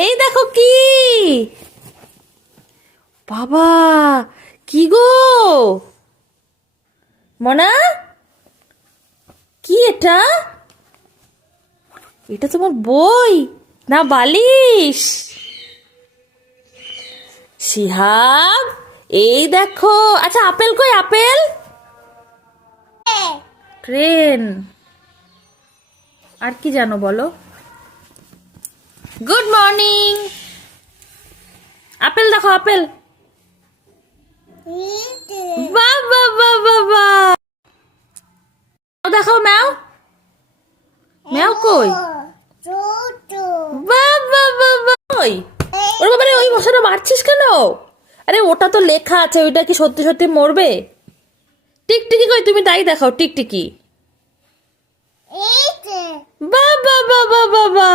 এই দেখো কি বাবা, কি গো মনা, কি এটা? এটা তোমার বই না বালিশ? শিহাব, এই দেখো। আচ্ছা আপেল কই, আপেল? ট্রেন। আর কি জানো বলো? Good morning. আপেল দেখো, আপেল। বাবা বাবা বাবা, দেখো ম্যাও, ম্যাও কই? বাবা বাবা, ওই ওর বাবারে, ওই মশাটা মারছিস কেন? আরে ওটা তো লেখা আছে, ওইটা কি সত্যি সত্যি মরবে? টিকটিকি কই, তুমি তাই দেখাও, টিকটিকি। বাবা বাবা বাবা,